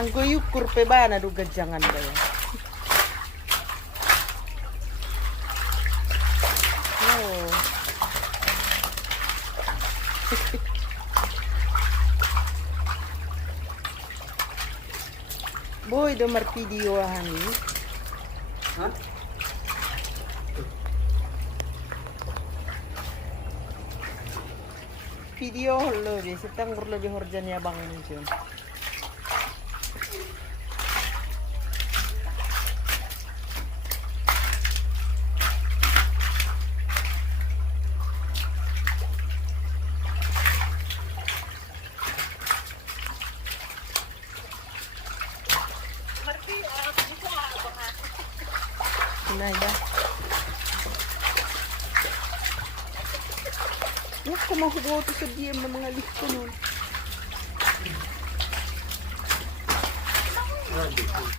Ang guyuk kurpe ba na dugad jangan ba yan? Oh. Boy, do marpidio hani. Ha? Video lo be sitang urlo be horjan ya bang muncul. Nah, ya. Huwag ko mahugoto sa DM ng mga listo nun.